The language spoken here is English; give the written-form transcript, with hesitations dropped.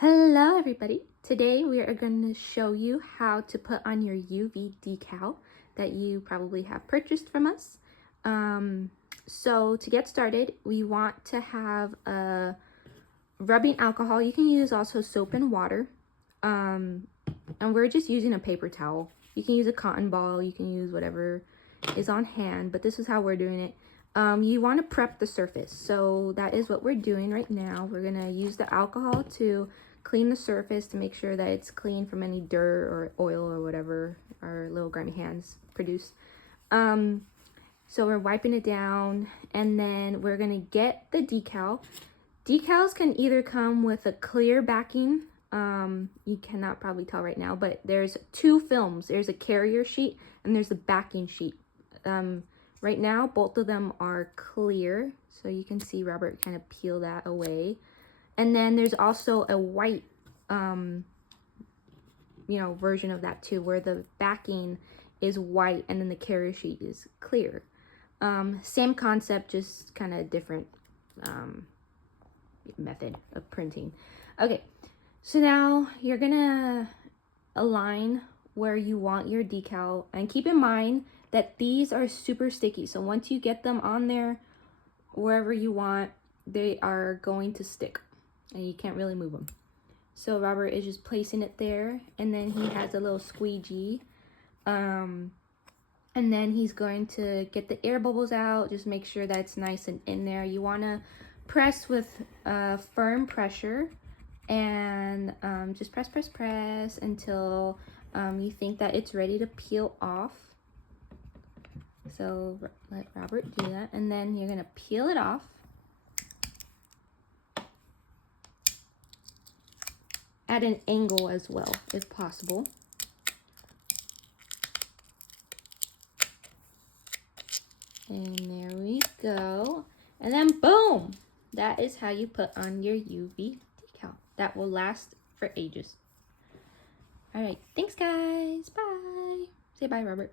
Hello everybody! Today we are going to show you how to put on your UV decal that you probably have purchased from us. So to get started, we want to have a rubbing alcohol. You can use also soap and water. And we're just using a paper towel. You can use a cotton ball, you can use whatever is on hand, but this is how we're doing it. You want to prep the surface, so that is what we're doing right now. We're going to use the alcohol to clean the surface to make sure that it's clean from any dirt or oil or whatever our little grimy hands produce. So we're wiping it down, and then we're going to get the decal. Decals can either come with a clear backing. You cannot probably tell right now, but there's two films. There's a carrier sheet and there's a backing sheet. Right now, both of them are clear, so you can see Robert kind of peel that away. And then there's also a white, version of that too, where the backing is white and then the carrier sheet is clear. Same concept, just kind of different method of printing. Okay, so now you're gonna align where you want your decal, and keep in mind that these are super sticky, so once you get them on there wherever you want, they are going to stick and you can't really move them. So Robert is just placing it there, and then he has a little squeegee, and then he's going to get the air bubbles out. Just make sure that's nice and in there. You want to press with firm pressure, and just press until you think that it's ready to peel off. So let Robert do that, and then you're gonna peel it off at an angle as well, if possible. And there we go. And then boom! That is how you put on your UV decal. That will last for ages. All right, thanks guys. Bye. Say bye, Robert.